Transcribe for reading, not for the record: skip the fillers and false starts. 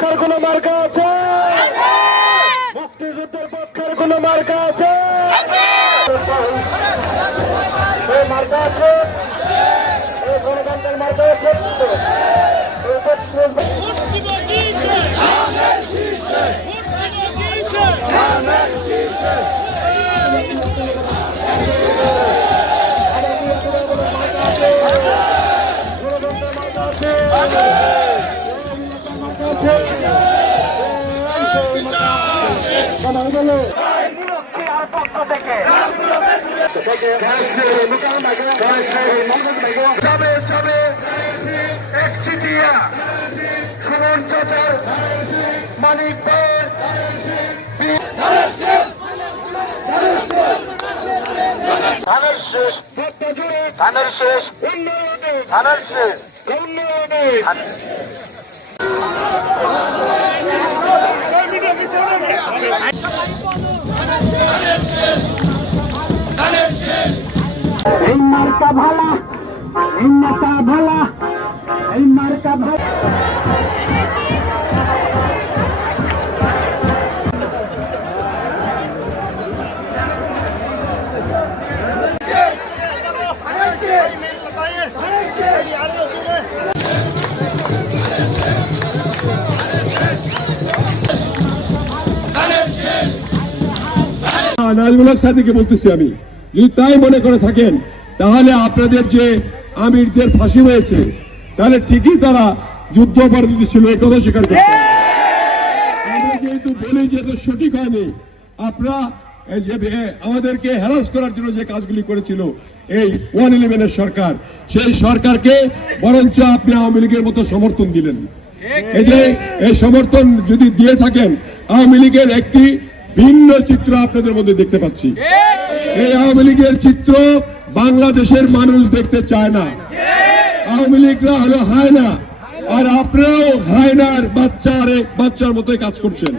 পক্ষের কোন মার্কা আছে? মুক্তিযুদ্ধের পক্ষের কোন মার্কা আছে? মার্কা আছে, গণতন্ত্রের মার্কা আছে। সুমন চাচার মানিক ধানের শেষ, ধানের শেষ, ধানের শেষ, এই মার্কা ভালা, এই নেতা ভালা, এই মার্কা ভালা। নাজমুল হক সাথীকে বলতেছি আমি, যদি তাই মনে করে থাকেন তাহলে আপনাদের যে আমিরদের ফাঁসি হয়েছে তাহলে ঠিকই তারা যুদ্ধ অপরাধী ছিল, এই কথা স্বীকার করতে হবে। আমরা যেহেতু বলি যে এটা সঠিক হয়নি, আপনারা আমাদেরকে হ্যারাস করার জন্য যে কাজগুলি করেছিল এই 111 সরকার, সেই সরকারকে বরঞ্চ আপনি আওয়ামী লীগের মতো সমর্থন দিলেন। এই যে এই সমর্থন যদি দিয়ে থাকেন, আওয়ামী লীগের একটি ভিন্ন চিত্র আপনাদের মধ্যে দেখতে পাচ্ছি। এই আওয়ামী লীগের চিত্র বাংলাদেশের মানুষ দেখতে চায় না। আওয়ামী লীগরা হলো হায়না, আর আপনারাও হায়নার বাচ্চার মতোই কাজ করছেন।